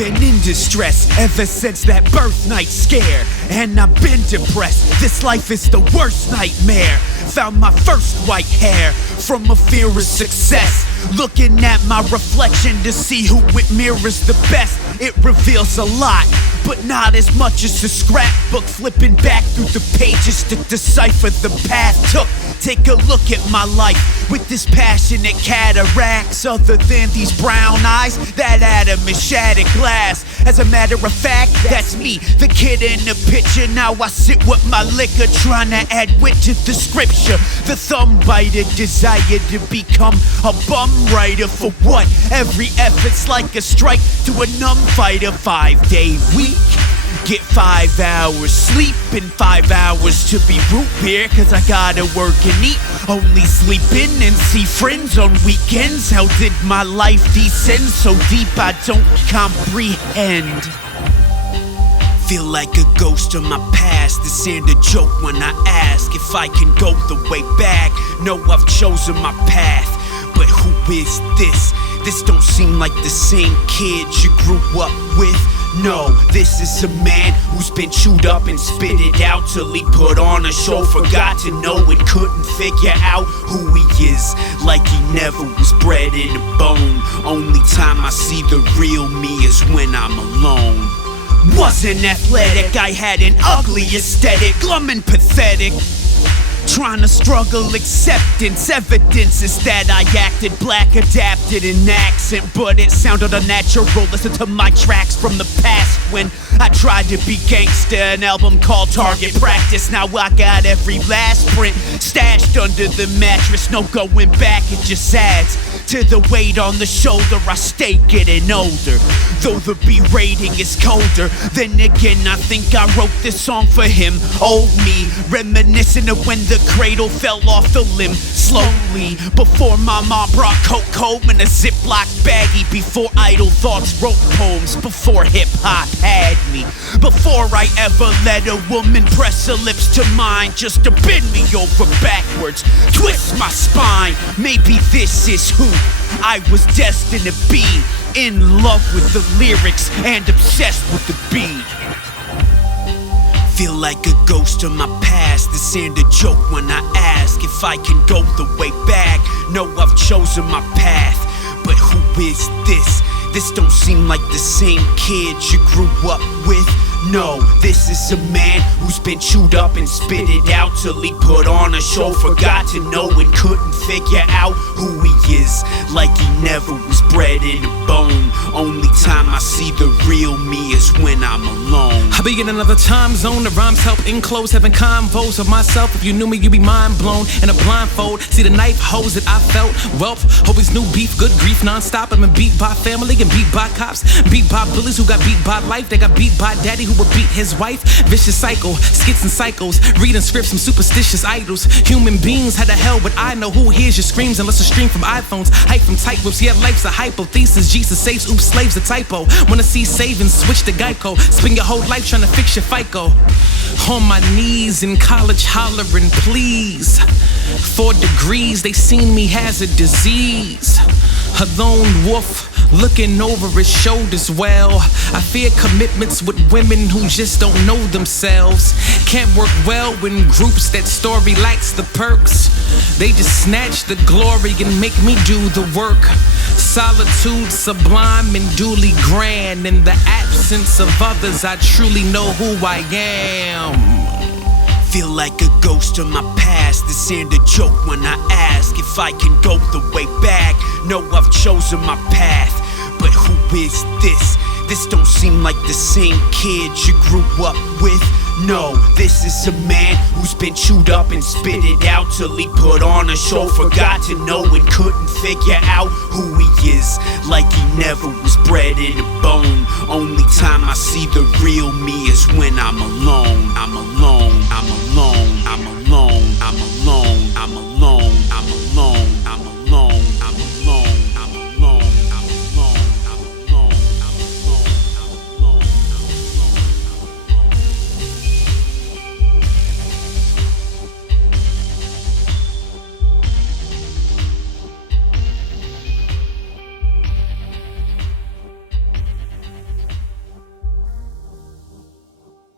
been in distress ever since that birth night scare, and I've been depressed. This life is the worst nightmare. Found my first white hair from a fear of success. Looking at my reflection to see who it mirrors the best. It reveals a lot, but not as much as a scrapbook. Flipping back through the pages to decipher the path took. Take a look at my life with this passionate cataracts. Other than these brown eyes, that atom is shattered glass. As a matter of fact, that's me, the kid in the picture. Now I sit with my liquor, trying to add wit to the scripture. The thumb biter, desire to become a bum writer. For what? Every effort's like a strike to a numb fighter. 5-day week, get 5 hours sleep and 5 hours to be Rootbeer, cause I gotta work and eat. Only sleeping and see friends on weekends. How did my life descend so deep I don't comprehend? Feel like a ghost of my past. This ain't a joke when I ask if I can go the way back. No, I've chosen my path, but who is this? This don't seem like the same kid you grew up with. No, this is a man who's been chewed up and spitted out till he put on a show. Forgot to know and couldn't figure out who he is, like he never was bred in a bone. Only time I see the real me is when I'm alone. Wasn't athletic, I had an ugly aesthetic, glum and pathetic. Trying to struggle acceptance. Evidence is that I acted black, adapted an accent, but it sounded unnatural. Listen to my tracks from the past when I tried to be gangster. An album called Target Practice. Now I got every last print stashed under the mattress. No going back, it just adds to the weight on the shoulder. I stay getting older, though the B rating is colder. Then again, I think I wrote this song for him. Old me, reminiscent of when the cradle fell off the limb slowly. Before my mom brought cocoa in a Ziploc baggie. Before idle thoughts wrote poems. Before hip-hop had me. Before I ever let a woman press her lips to mine just to bend me over backwards, twist my spine. Maybe this is who I was destined to be. In love with the lyrics and obsessed with the beat. Feel like a ghost of my past. This ain't a joke when I ask if I can go the way back. No, I've chosen my path, but who is this? This don't seem like the same kid you grew up with. No, this is a man who's been chewed up and spitted out till he put on a show. Forgot to know and couldn't figure out who he is, like he never was bred in a bone. Only time I see the real me is when I'm alone. I be in another time zone. The rhymes help enclose, having convos of myself. If you knew me, you'd be mind blown in a blindfold. See the knife holes that I felt. Wealth, always new beef, good grief, non-stop. I'm beat by family and beat by cops, beat by bullies who got beat by life. They got beat by daddy who would beat his wife. Vicious cycle, skits and cycles, reading scripts from superstitious idols. Human beings had a hell, but I know who hears your screams unless a stream from iPhones. Hype from tight whips, yeah, life's a hypothesis. Jesus saves, oops, slaves a typo. Wanna see savings, switch to Geico. Spend your whole life trying to fix your FICO. On my knees in college hollering, please. 4 degrees, they seen me as a disease. A lone wolf looking over his shoulders. Well, I fear commitments with women who just don't know themselves. Can't work well in groups that story lacks the perks. They just snatch the glory and make me do the work. Solitude sublime and duly grand. In the absence of others, I truly know who I am. Feel like a ghost of my past. This ain't a joke when I ask if I can go the way back. No, I've chosen my path, but who is this? This don't seem like the same kid you grew up with. No, this is a man who's been chewed up and spitted out till he put on a show. Forgot to know and couldn't figure out who he is, like he never was bred in a bone. Only time I see the real me is when I'm alone. I'm alone.